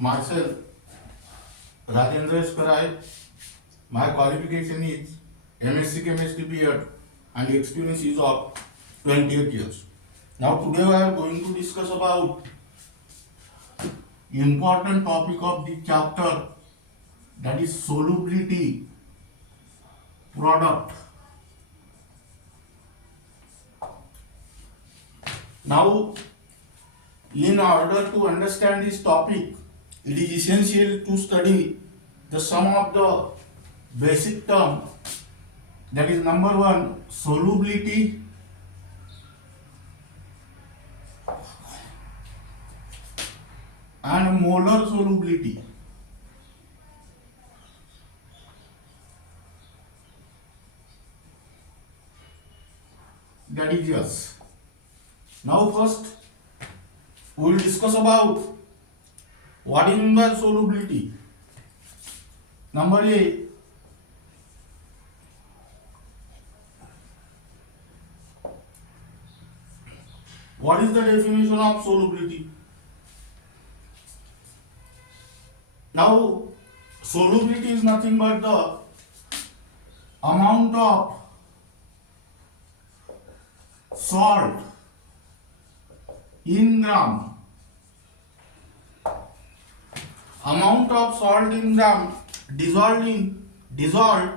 myself, Rajendra Esparai. My qualification is MSc Chemistry B.Ed and experience is of 28 years. Now today we are going to discuss about important topic of the chapter, that is solubility product. Now, in order to understand this topic, it is essential to study the sum of the basic term, that is number one, solubility, and molar solubility. That is yes. Now first we will discuss about what is meant by solubility. Number A, what is the definition of solubility? Now, solubility is nothing but the amount of salt in gram. Amount of salt in gram dissolved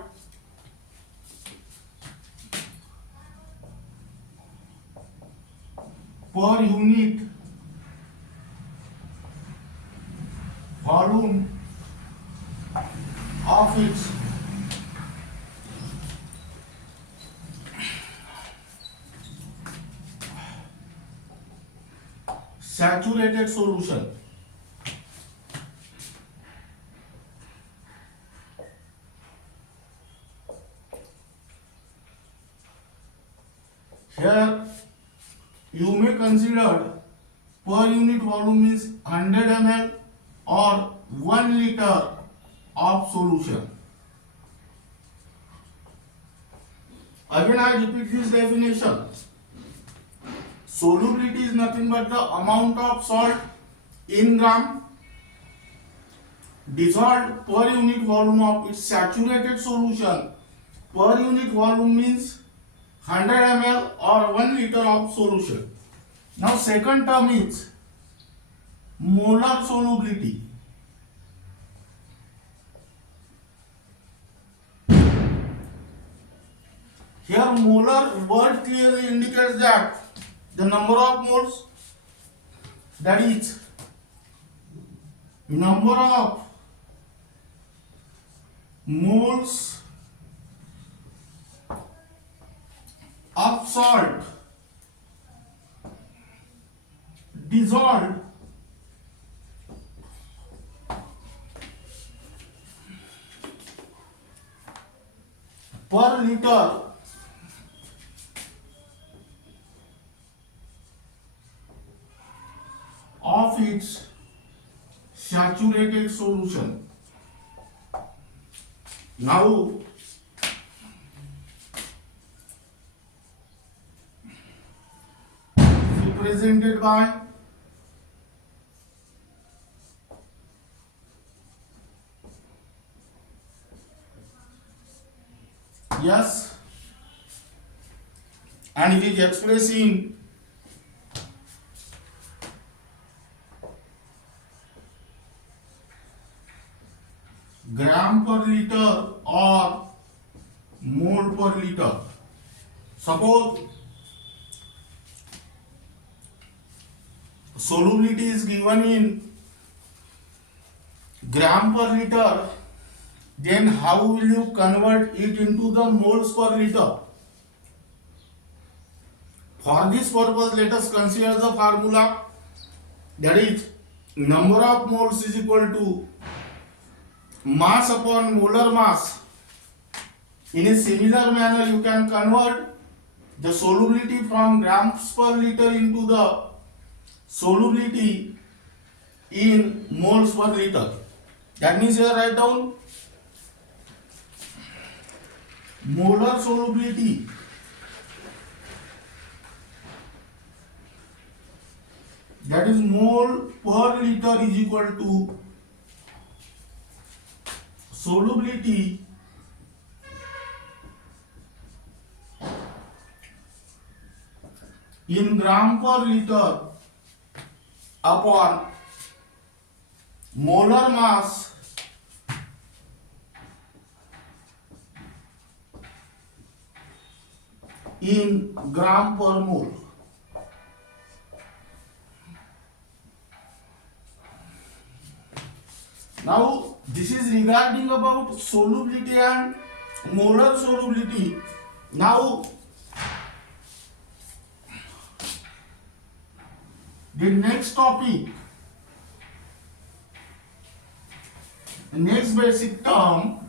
per unit volume of its saturated solution. Here you may consider per unit volume is 100 ml or 1 liter of solution. Again I repeat this definition. Solubility is nothing but the amount of salt in gram dissolved per unit volume of its saturated solution. Per unit volume means 100 ml or 1 liter of solution. Now second term is molar solubility. Here molar word clearly indicates that the number of moles, that is number of moles of salt dissolved per liter of its saturated solution. Now represented by yes, and it is expressed in gram per liter or mole per liter. Suppose solubility is given in gram per liter, then how will you convert it into the moles per liter? For this purpose, let us consider the formula, that is number of moles is equal to mass upon molar mass. In a similar manner, you can convert the solubility from grams per liter into the solubility in moles per liter. That means here write down molar solubility that is mole per liter is equal to solubility in gram per liter upon molar mass in gram per mole. Now this is regarding about solubility and molar solubility. Now the next topic, the next basic term,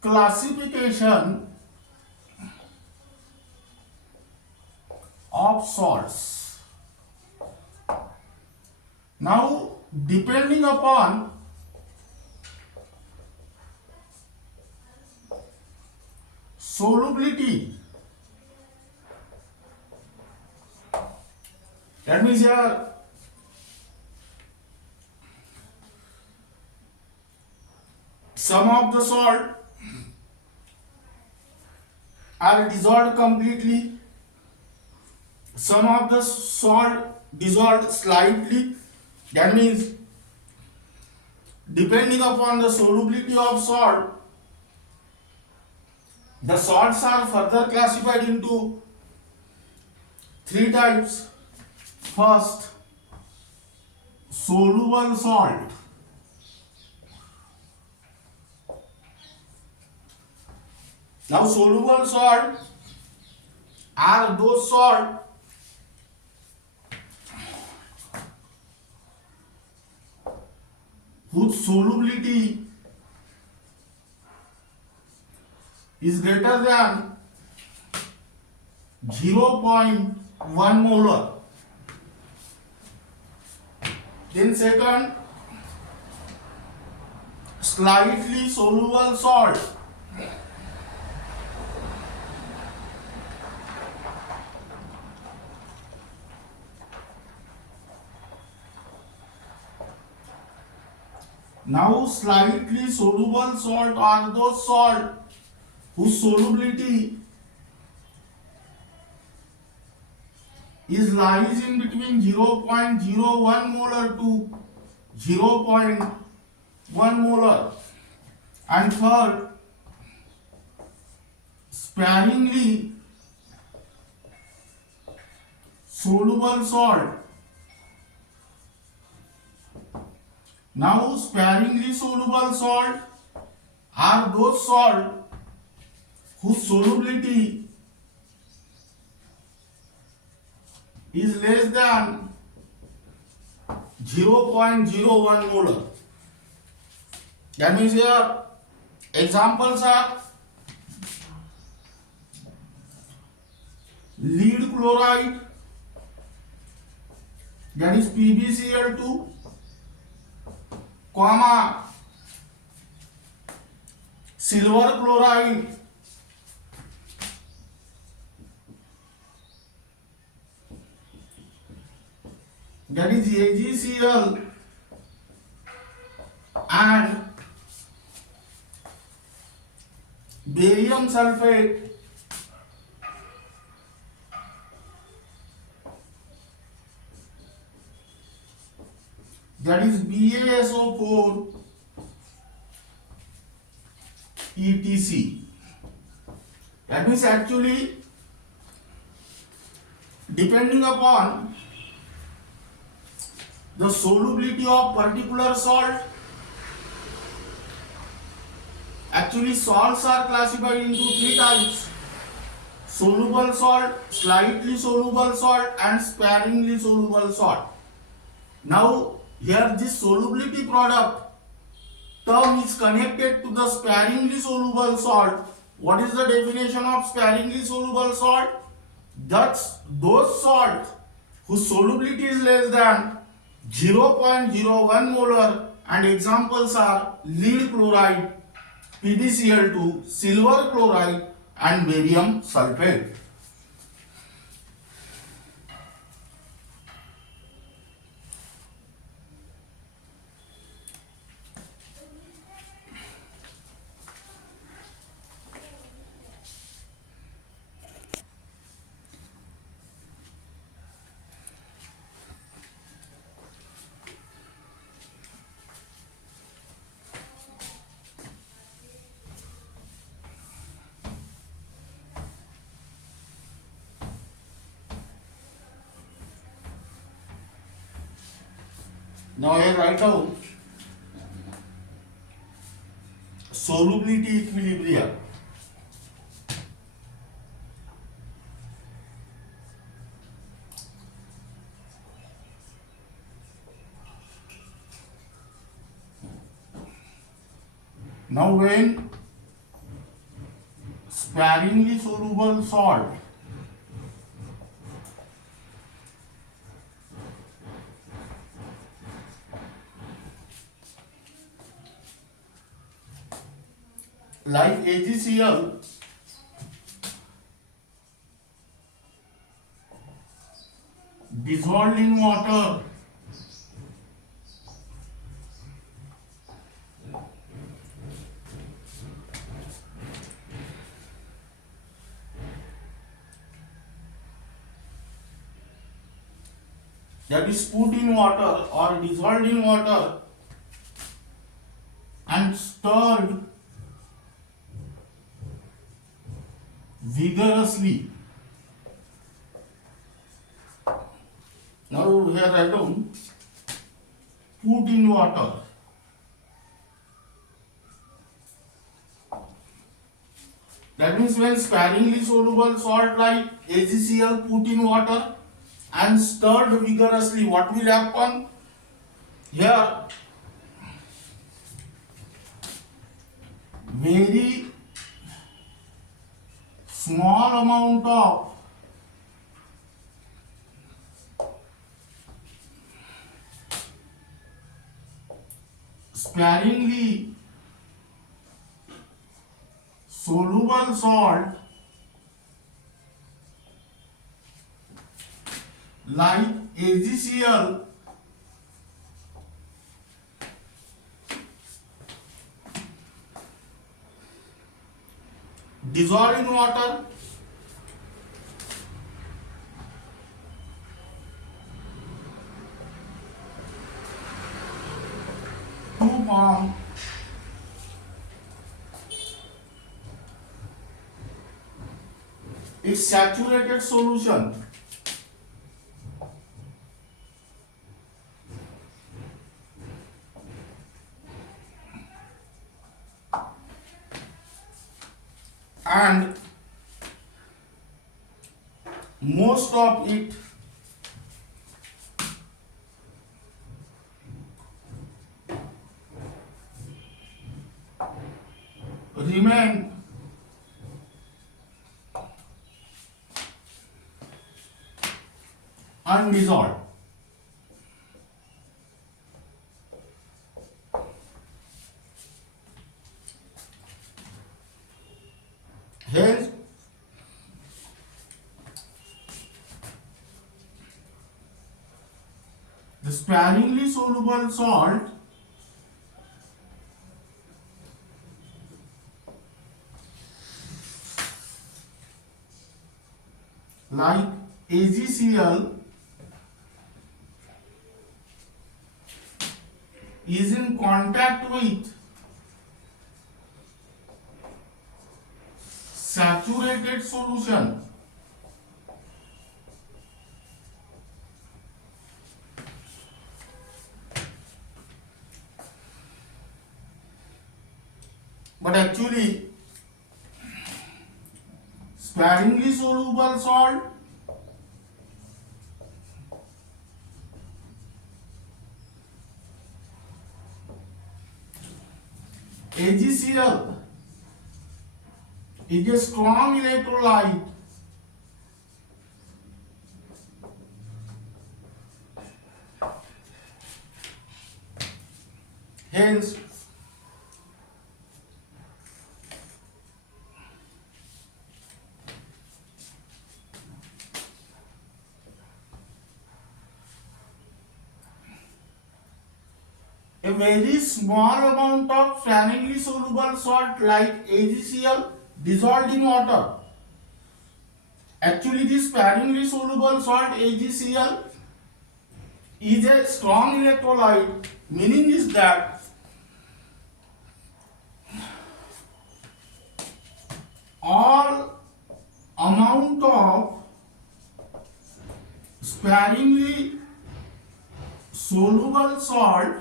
classification of salts. Now depending upon solubility, that means here some of the salt are dissolved completely, some of the salt dissolved slightly. That means depending upon the solubility of salt, the salts are further classified into three types. First, soluble salt. Now soluble salt are those salt whose solubility is greater than 0.1 molar. Then second, slightly soluble salt. Now slightly soluble salt are those salt whose solubility is lies in between 0.01 molar to 0.1 molar. And third, sparingly soluble salt. Now sparingly soluble salt are those salt whose solubility is less than 0.01 molar. That means here examples are lead chloride, that is PbCl2, comma silver chloride, that is AgCl, and barium sulfate, that is BaSO4, etc. That means actually depending upon the solubility of particular salt, actually salts are classified into three types: soluble salt, slightly soluble salt, and sparingly soluble salt. Now here this solubility product term is connected to the sparingly soluble salt. What is the definition of sparingly soluble salt? That's those salt whose solubility is less than 0.01 molar, and examples are lead chloride, PbCl2, silver chloride, and barium sulfate. Now here write down solubility equilibria. Now when sparingly soluble salt like AgCl dissolved in water that is put in water or dissolved in water and stirred vigorously. Now here I don't put in water. That means when sparingly soluble salt like AgCl put in water and stirred vigorously, what will happen? Here very small amount of sparingly soluble salt like AgCl dissolved in water to form its saturated solution. And most of it remain undissolved. Hence, the sparingly soluble salt like AgCl is in contact with saturated solution. But actually, sparingly soluble salt AgCl is a strong electrolyte hence a very small amount of sparingly soluble salt like AgCl dissolved in water. Actually, this sparingly soluble salt AgCl is a strong electrolyte, meaning is that all amount of sparingly soluble salt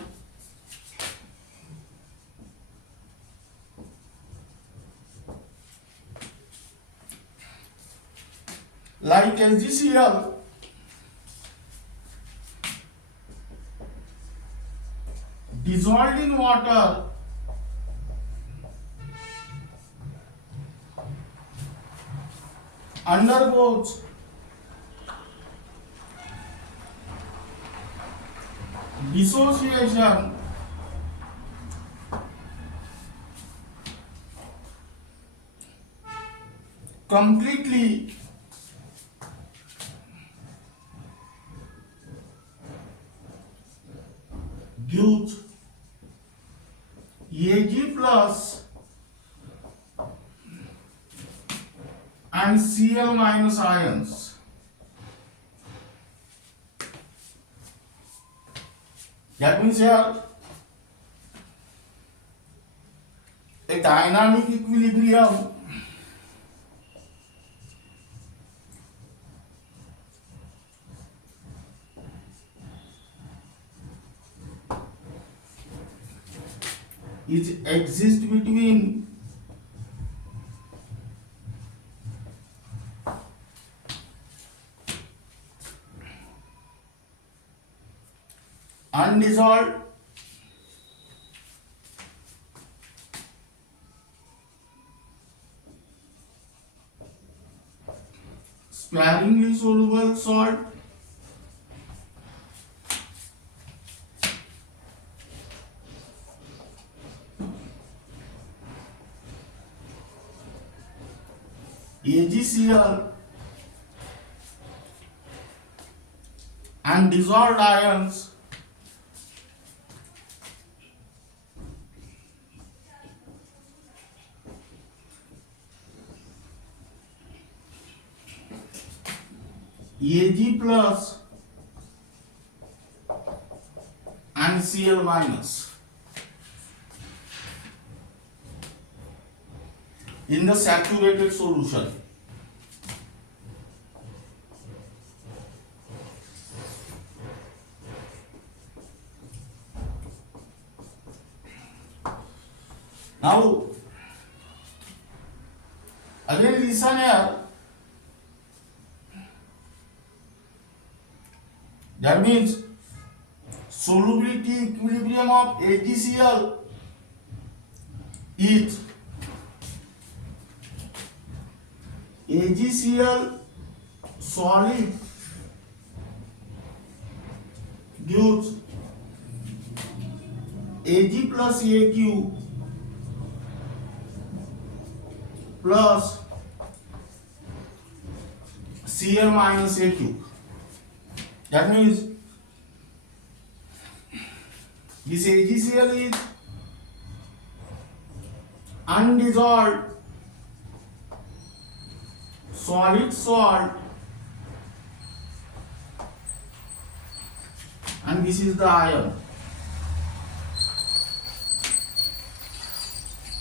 like HgCl dissolved in water undergoes dissociation completely gives Ag plus and Cl minus ions. That means here a dynamic equilibrium exists between undissolved sparingly soluble salt AgCl and dissolved ions Ag plus and Cl minus in the saturated solution. Now again listen here. That means solubility equilibrium of HgCl is HgCl solid gives Ag plus Aq plus Cl minus Aq. That means this AgCl is undissolved solid salt and this is the ion.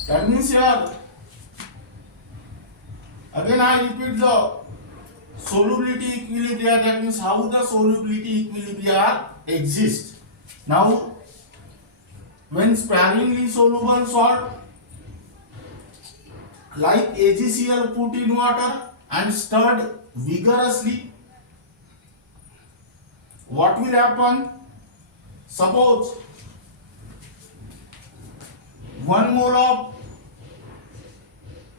That means here again I repeat the solubility equilibria, that means how the solubility equilibria exist. Now when sparingly soluble salt like AgCl put in water and stirred vigorously, what will happen? Suppose 1 mole of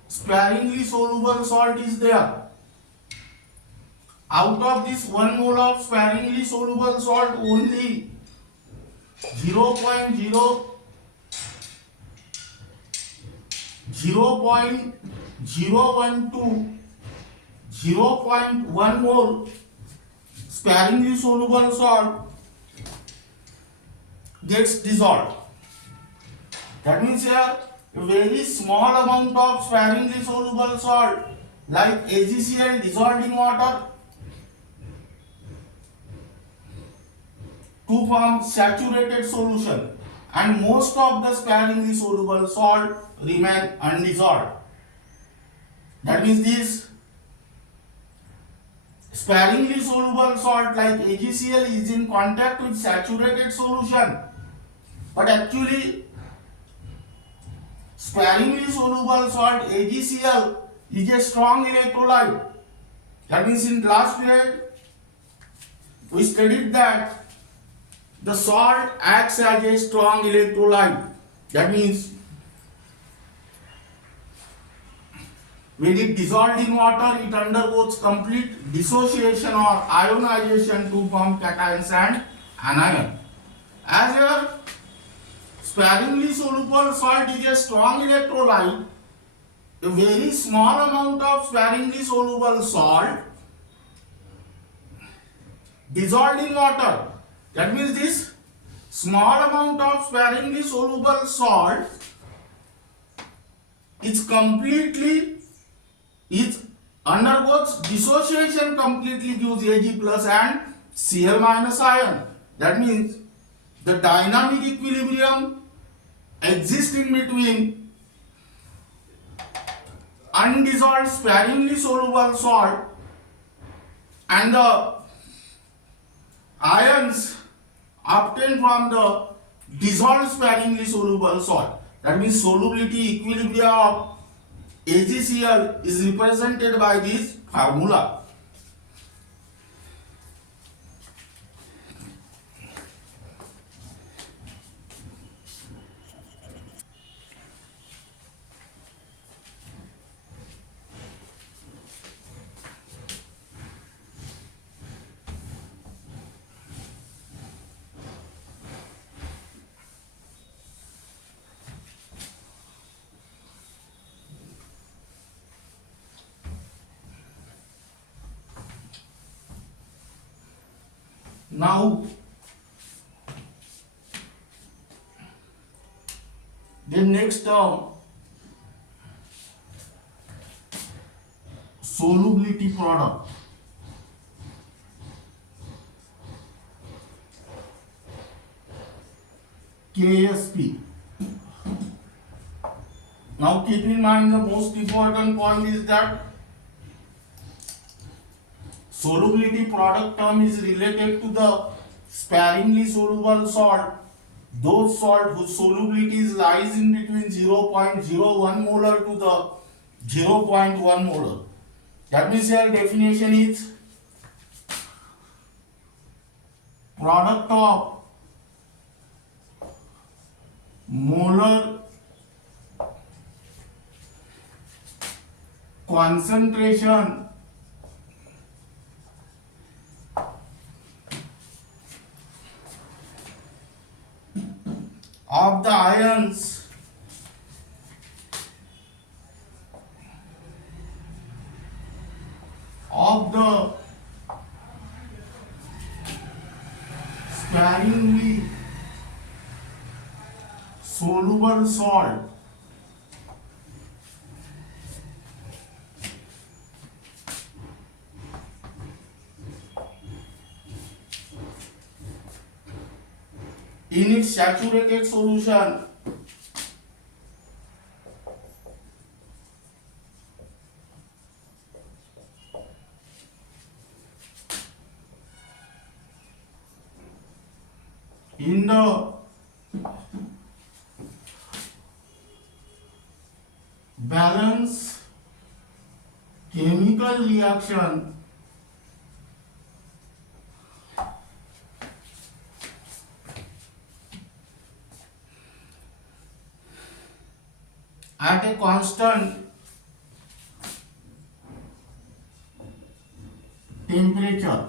sparingly soluble salt is there. Out of this 1 mole of sparingly soluble salt, only 0.0 0.1 mole sparingly soluble salt gets dissolved. That means here a very small amount of sparingly soluble salt like AgCl dissolved in water to form saturated solution, and most of the sparingly soluble salt remain undissolved. That means this sparingly soluble salt like AgCl is in contact with saturated solution, but actually sparingly soluble salt AgCl is a strong electrolyte. That means in last period we studied that the salt acts as a strong electrolyte. That means when it dissolved in water, it undergoes complete dissociation or ionization to form cations and anion. As a sparingly soluble salt is a strong electrolyte, a very small amount of sparingly soluble salt dissolved in water. That means this small amount of sparingly soluble salt is completely undergoes dissociation, completely gives Ag plus and Cl minus ion. That means the dynamic equilibrium exists in between undissolved sparingly soluble salt and the ions obtained from the dissolved sparingly soluble salt. That means solubility equilibria of AgCl is represented by this formula. Now, the next term, solubility product. KSP. Now keep in mind the most important point is that solubility product term is related to the sparingly soluble salt. Those salt whose solubility lies in between 0.01 molar to the 0.1 molar. That means your definition is product of molar concentration of the ions of the sparingly soluble salt in its saturated solution in the balance chemical reaction at a constant temperature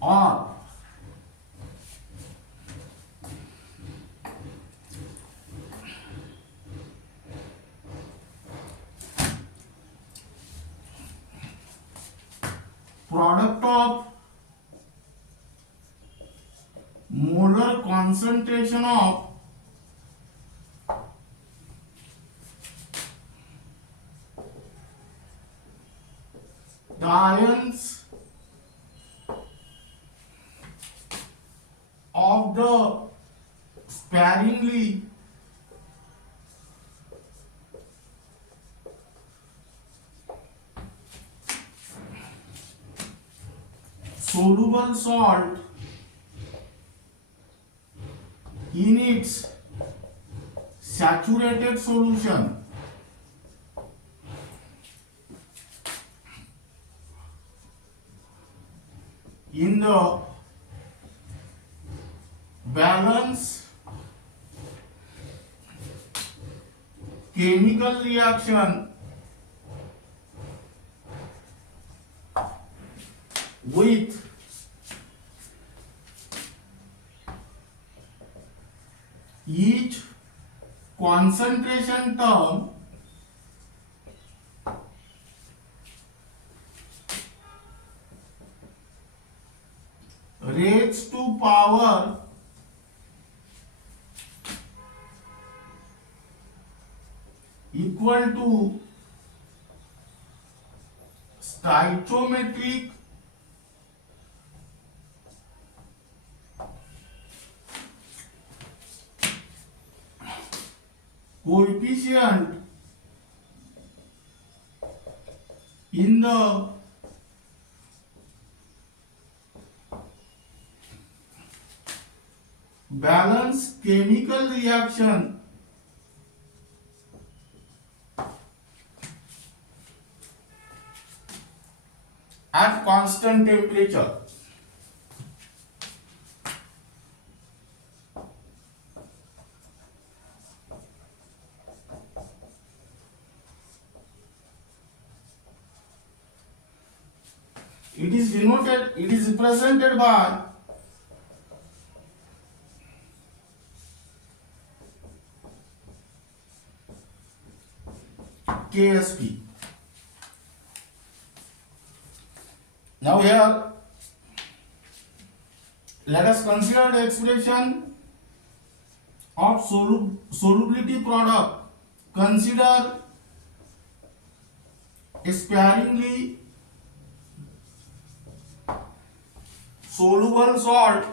or product of molar concentration of the ions of the sparingly soluble salt in its saturated solution in the balance chemical reaction with each concentration term raised to power equal to stoichiometric coefficient in the balance chemical reaction at constant temperature. It is represented by KSP. Now here, let us consider the expression of solubility product. Consider sparingly soluble salt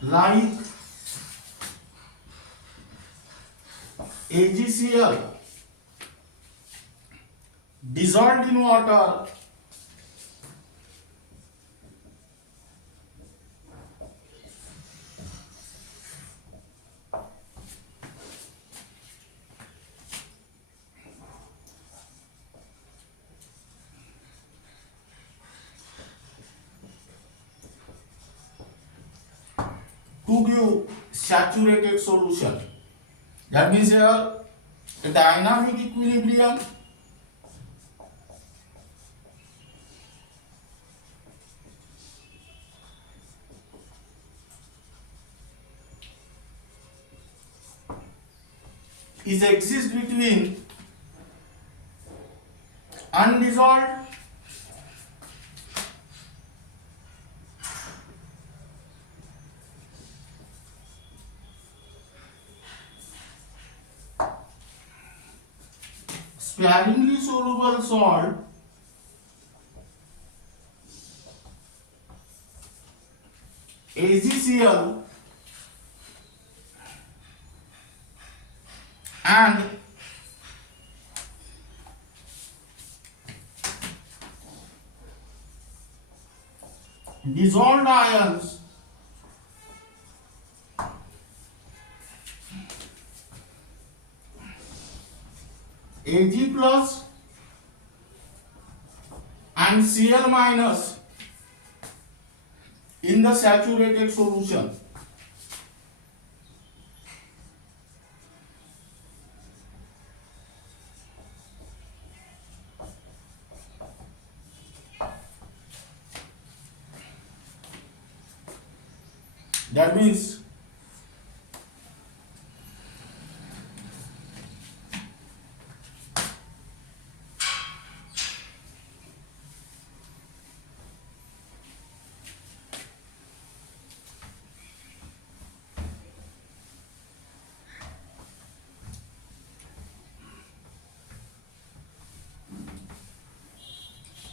like AgCl dissolved in water to give saturated solution. That means here a dynamic equilibrium exists between undissolved sparingly soluble salt AgCl and dissolved ions Ag plus and Cl minus in the saturated solution. That means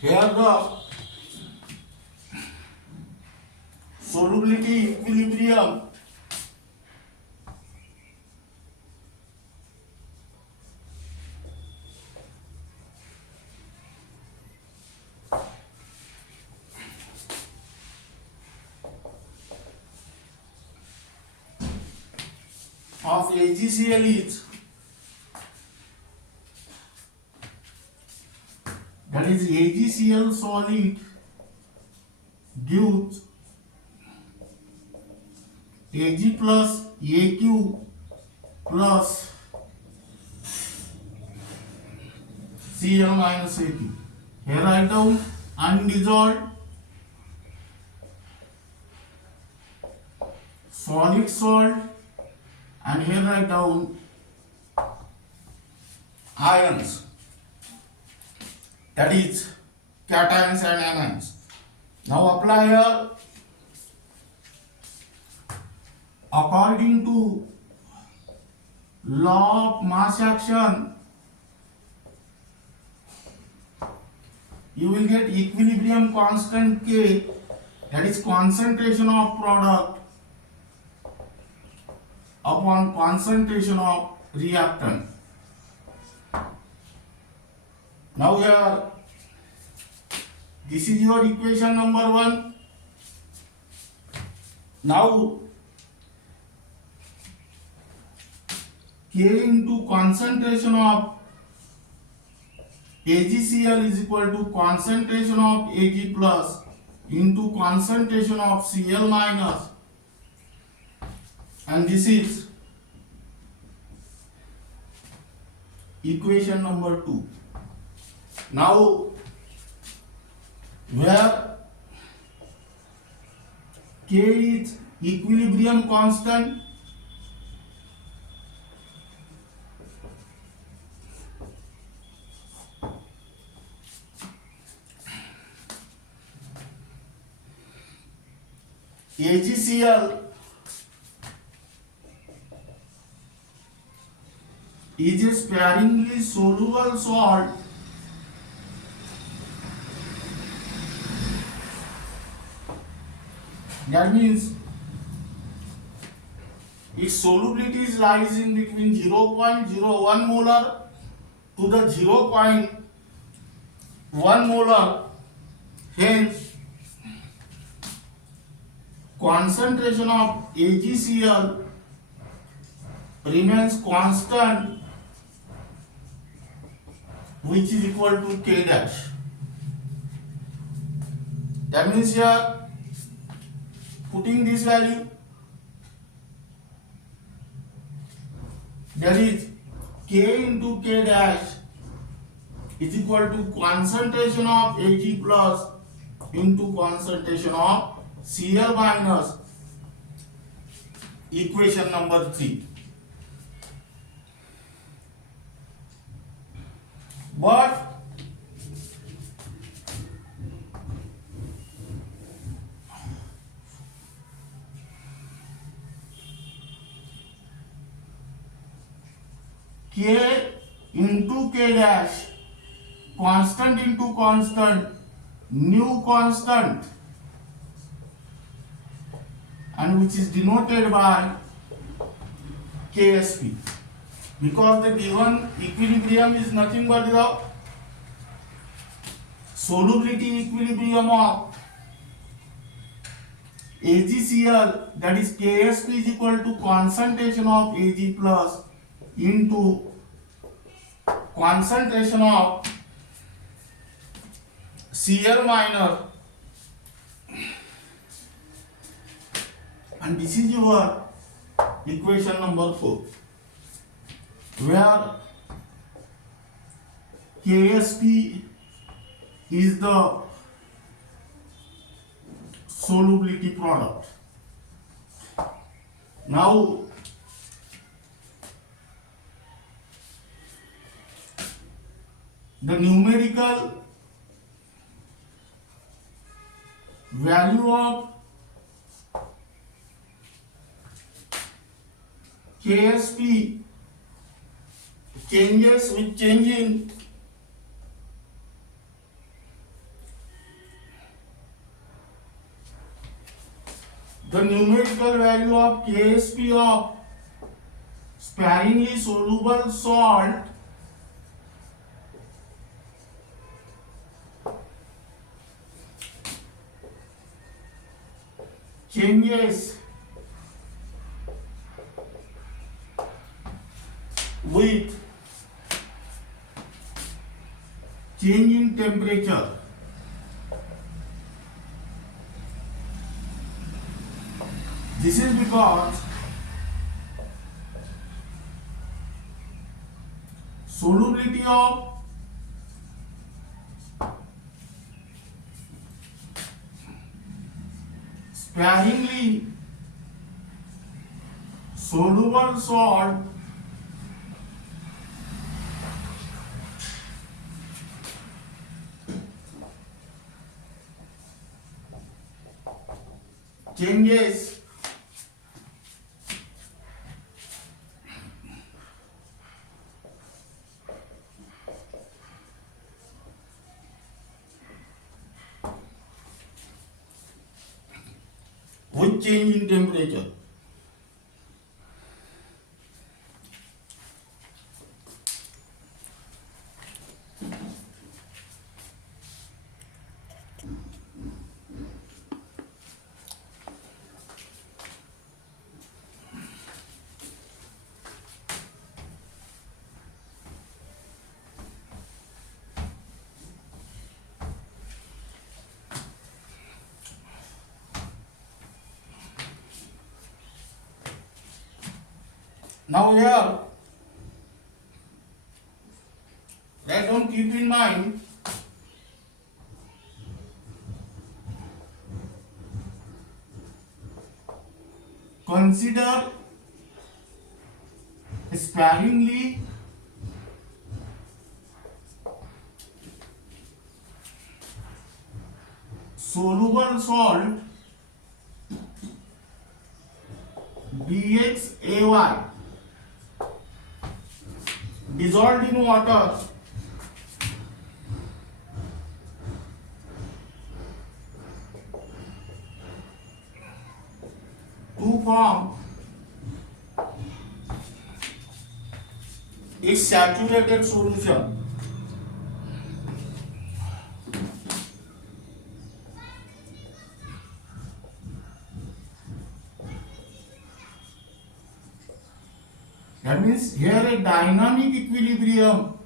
here the solubility equilibrium of AgCl is, that is AgCl solid gives Ag plus Aq plus Cl minus Aq. Here write down undissolved solid salt, and here write down ions, that is cations and anions. Now apply here. According to law of mass action, you will get equilibrium constant K, that is concentration of product upon concentration of reactant. Now here, this is your equation number 1. Now K into concentration of AgCl is equal to concentration of Ag plus into concentration of Cl minus, and this is equation number 2. Now where K is equilibrium constant, AgCl is a sparingly soluble salt that means its solubility lies in between 0.01 molar to the 0.1 molar. Hence, concentration of AgCl remains constant, which is equal to K dash. That means here, putting this value, that is K into K dash is equal to concentration of Ag plus into concentration of Cl minus, equation number 3. But K into K dash, constant into constant, new constant, and which is denoted by Ksp, because the given equilibrium is nothing but the solubility equilibrium of AgCl, that is Ksp is equal to concentration of Ag plus into concentration of Cl minus, and this is your equation number 4, where Ksp is the solubility product. Now the numerical value of Ksp changes with changing the numerical value of Ksp of sparingly soluble salt changes with change in temperature. This is because solubility of sparingly soluble salt changes with change in temperature. Now here, let us keep in mind consider sparingly soluble salt BXAY dissolved in water to form a saturated solution. That means here a dynamic equilibrium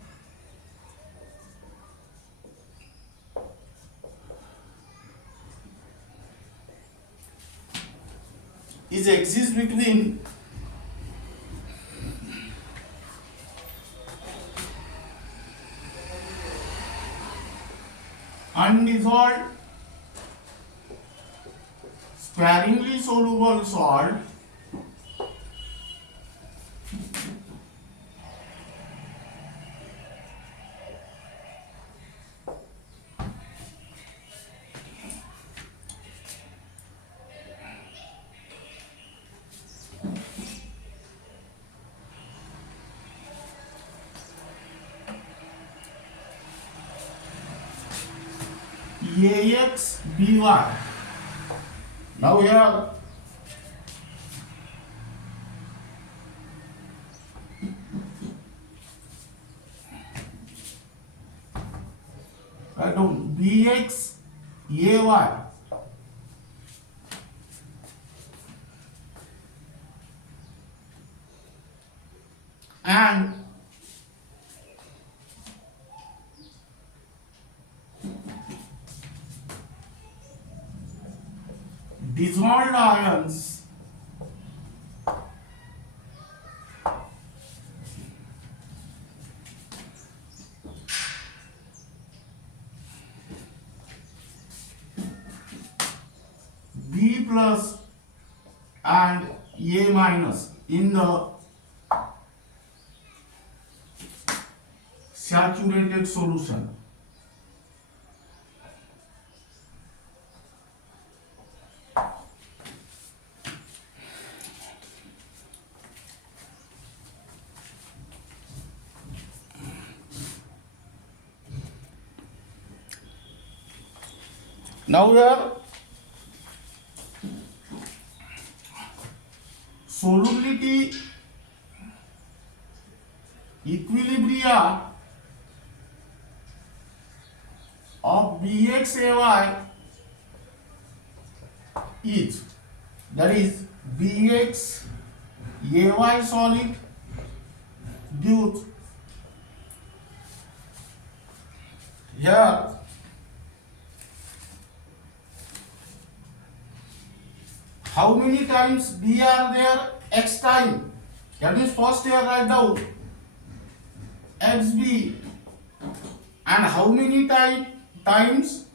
exists between undissolved sparingly soluble salt AXBY. Now here write down BXAY and dissolved ions B plus and A minus in the saturated solution. Now here solubility equilibria of BXAY is, that is BXAY solid due here how many times B are there? X time. That means first here write down XB, and how many times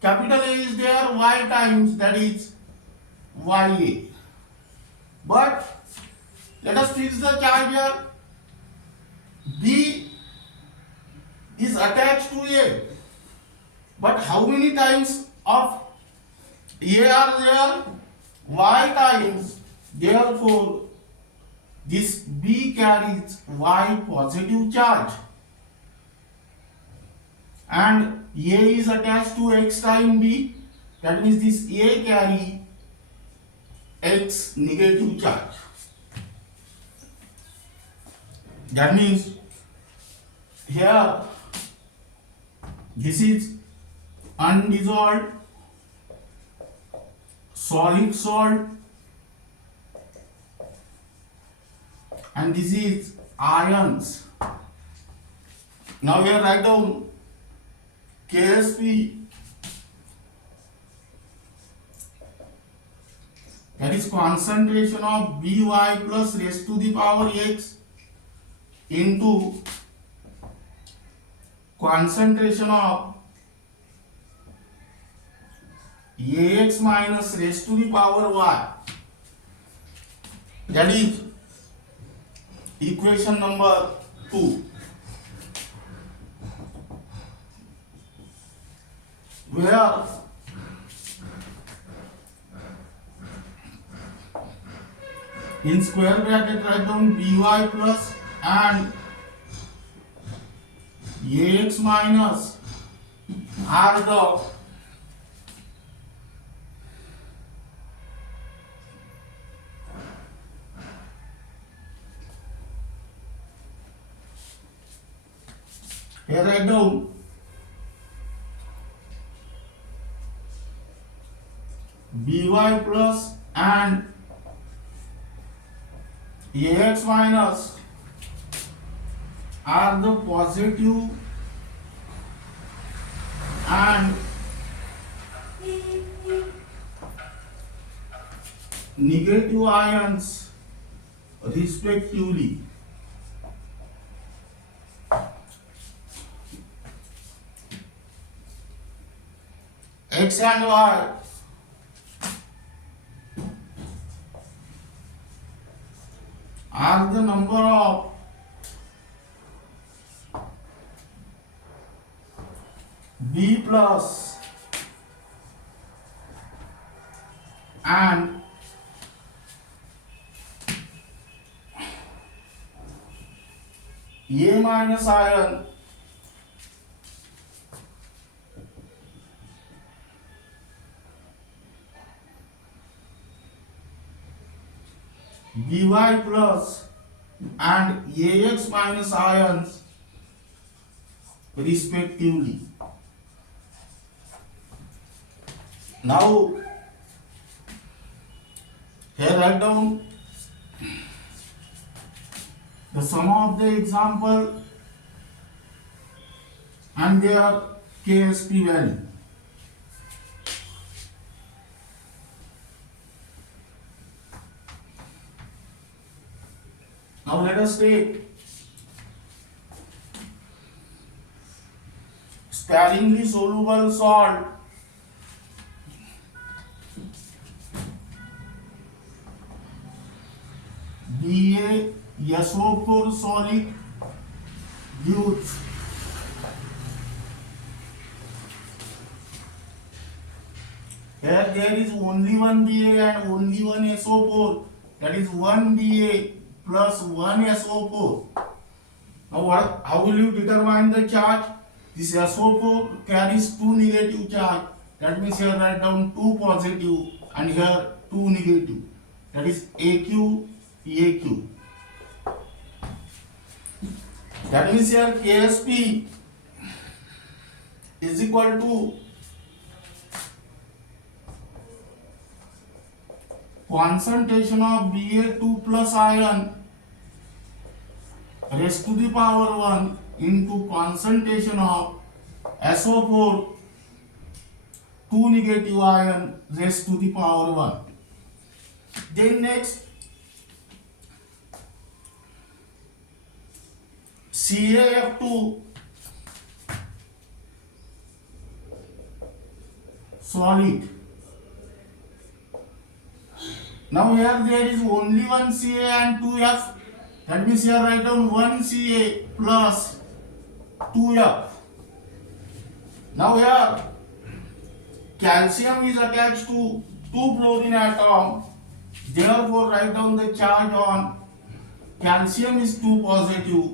capital A is there? Y times, that is YA. But let us fix the charge here. B is attached to A, but how many times of A are there? Y times. Therefore, this B carries Y positive charge, and A is attached to X time B. That means this A carry X negative charge. That means here this is undissolved solid salt, and this is ions. Now here write down KSP, that is concentration of By plus raised to the power X into concentration of Ax minus raised to the power Y. That is equation number 2. Where in square bracket write down By plus and Ax minus are the here write down By plus and Ax minus are the positive and negative ions respectively. X and Y are the number of B plus and A minus ion By plus and Ax minus ions respectively. Now here write down the sum of the example and their KSP value. Now let us take sparingly soluble salt BaSO4 solid gives here there is only one Ba and only one SO4, that is one Ba plus one SO4. Now how will you determine the charge? This SO4 carries two negative charge, that means here write down two positive and here two negative, that is AQ, AQ. That means here KSP is equal to concentration of Ba2 plus ion raised to the power 1 into concentration of SO4 2 negative ion raised to the power 1. Then next CaF2 solid. Now here there is only one Ca and 2F. That means here write down 1 Ca plus 2F. Now here calcium is attached to 2 fluorine atom. Therefore write down the charge on calcium is 2 positive,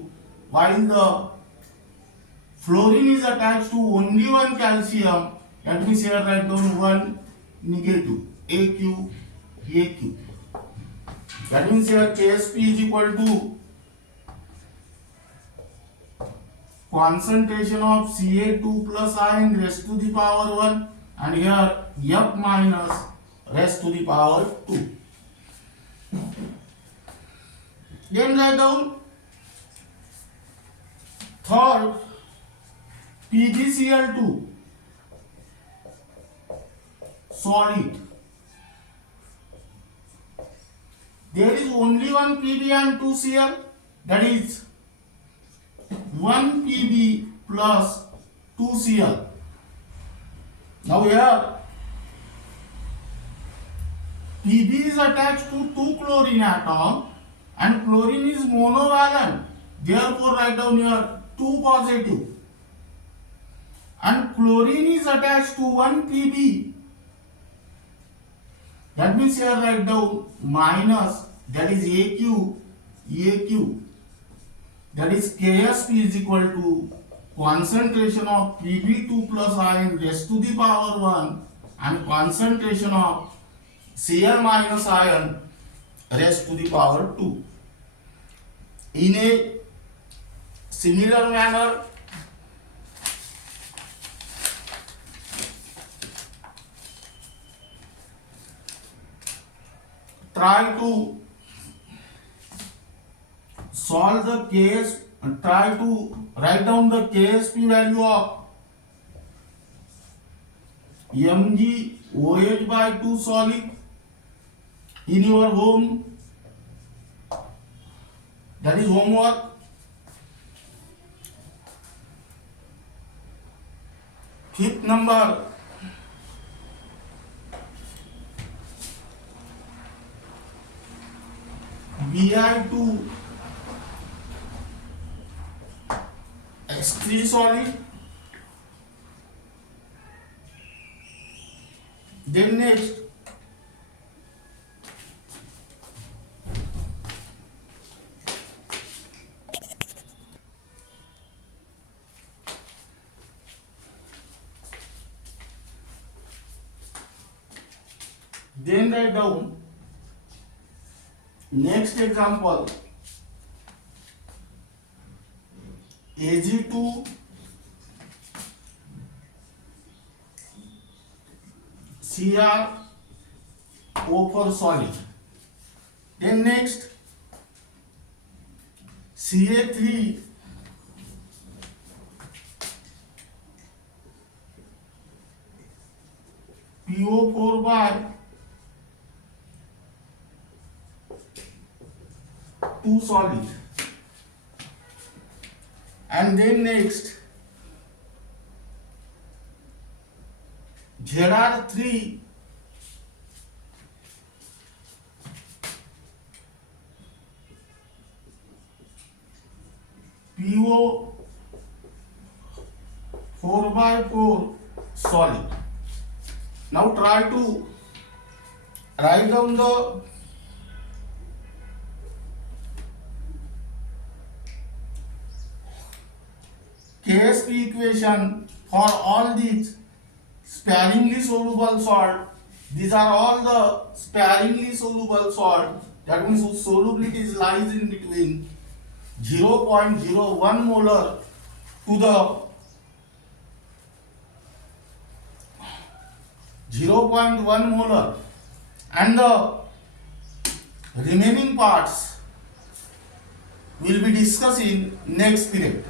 while the fluorine is attached to only one calcium. That means here write down 1 negative, AQ, AQ. That means here Ksp is equal to concentration of Ca2 plus ion raised to the power 1, and here F minus raised to the power 2. Then write down third PgCl2 solid. There is only one Pb and 2 Cl, that is 1 Pb plus 2 Cl. Now here Pb is attached to 2 chlorine atom and chlorine is monovalent. Therefore write down here 2 positive. And chlorine is attached to 1 Pb. That means here write down minus, that is AQ, AQ. That is Ksp is equal to concentration of Pb2 plus ion raised to the power 1 and concentration of Cl minus ion raised to the power 2. In a similar manner, try to solve the case, try to write down the Ksp value of MgOH by 2 solid in your home, that is homework. Fifth number, Bi2 S3 solid. Then next write down next example, Ag2 CrO4 solid. Then next Ca3 PO4 by 2 solid. And then next Zr3 PO4 by 4 solid. Now try to write down the Ksp equation for all these sparingly soluble salt. These are all the sparingly soluble salt. That means whose solubility lies in between 0.01 molar to the 0.1 molar, and the remaining parts will be discussed in next period.